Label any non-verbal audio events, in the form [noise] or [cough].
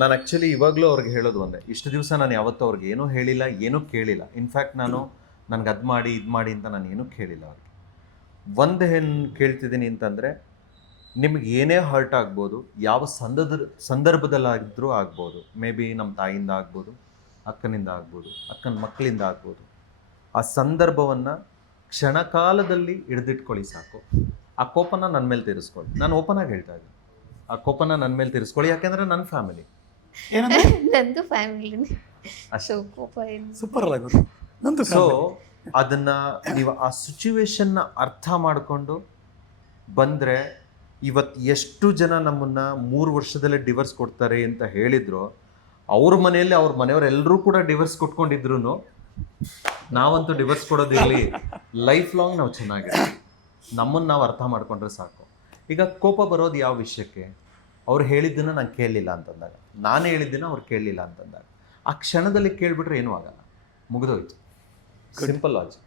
ನಾನು ಆ್ಯಕ್ಚುಲಿ ಇವಾಗಲೂ ಅವ್ರಿಗೆ ಹೇಳೋದು ಒಂದೇ. ಇಷ್ಟು ದಿವಸ ನಾನು ಯಾವತ್ತೂ ಅವ್ರಿಗೆ ಏನೂ ಹೇಳಿಲ್ಲ, ಏನೂ ಕೇಳಿಲ್ಲ. ಇನ್ಫ್ಯಾಕ್ಟ್ ನಾನು ನನಗೆ ಅದು ಮಾಡಿ, ಇದು ಮಾಡಿ ಅಂತ ನಾನು ಏನೂ ಕೇಳಿಲ್ಲ ಅವ್ರಿಗೆ. ಒಂದು ಏನು ಕೇಳ್ತಿದ್ದೀನಿ ಅಂತಂದರೆ, ನಿಮ್ಗೆ ಏನೇ ಹರ್ಟ್ ಆಗ್ಬೋದು, ಯಾವ ಸಂದದ ಸಂದರ್ಭದಲ್ಲಾದರೂ ಆಗ್ಬೋದು. ಮೇ ಬಿ ನಮ್ಮ ತಾಯಿಯಿಂದ ಆಗ್ಬೋದು, ಅಕ್ಕನಿಂದ ಆಗ್ಬೋದು, ಅಕ್ಕನ ಮಕ್ಕಳಿಂದ ಆಗ್ಬೋದು. ಆ ಸಂದರ್ಭವನ್ನು ಕ್ಷಣಕಾಲದಲ್ಲಿ ಹಿಡಿದಿಟ್ಕೊಳ್ಳಿ ಸಾಕು. ಆ ಕೋಪನ ನನ್ನ ಮೇಲೆ ತೀರಿಸ್ಕೊಳ್ಳಿ. ನಾನು ಓಪನ್ ಆಗಿ ಹೇಳ್ತಾ ಇದ್ದೀನಿ. ಆ ಕೋಪನ ನನ್ನ ಮೇಲೆ ತೀರಿಸ್ಕೊಳ್ಳಿ. ಯಾಕೆಂದರೆ ನನ್ನ ಫ್ಯಾಮಿಲಿ [laughs] ನಂದು ಫ್ಯಾಮಿಲಿ ಸೂಪರ್ ಅಲ್ಲ ಗುರು. ನಂದು ಸೊ ಅದನ್ನ ನೀವು ಆ ಸಿಚುವೇಶನ್ನ ಅರ್ಥ ಮಾಡಿಕೊಂಡು ಬಂದ್ರೆ ಇವತ್ತು ಎಷ್ಟು ಜನ ನಮ್ಮನ್ನ ಮೂರು ವರ್ಷದಲ್ಲೇ ಡಿವರ್ಸ್ ಕೊಡ್ತಾರೆ ಅಂತ ಹೇಳಿದ್ರು ಅವ್ರ ಮನೆಯಲ್ಲಿ ಅವ್ರ ಮನೆಯವರೆಲ್ಲರೂ ಕೂಡ ಡಿವರ್ಸ್ ಕೊಟ್ಕೊಂಡಿದ್ರು ನಾವಂತೂ ಡಿವರ್ಸ್ ಕೊಡೋದಿರಲಿ ಲೈಫ್ ಲಾಂಗ್ ನಾವು ಚೆನ್ನಾಗಿದೆ ನಮ್ಮನ್ನು ನಾವು ಅರ್ಥ ಮಾಡ್ಕೊಂಡ್ರೆ ಸಾಕು. ಈಗ ಕೋಪ ಬರೋದು ಯಾವ ವಿಷಯಕ್ಕೆ? ಅವ್ರು ಹೇಳಿದ್ದನ್ನು ನಾನು ಕೇಳಲಿಲ್ಲ ಅಂತಂದಾಗ. ನಾನು ಹೇಳಿದ್ದನ್ನು ಅವ್ರು ಕೇಳಲಿಲ್ಲ ಅಂತಂದಾಗ. ಆ ಕ್ಷಣದಲ್ಲಿ ಕೇಳಿಬಿಟ್ರೆ ಏನೂ ಆಗಲ್ಲ. ಮುಗಿದೋಯ್ತು. Simple logic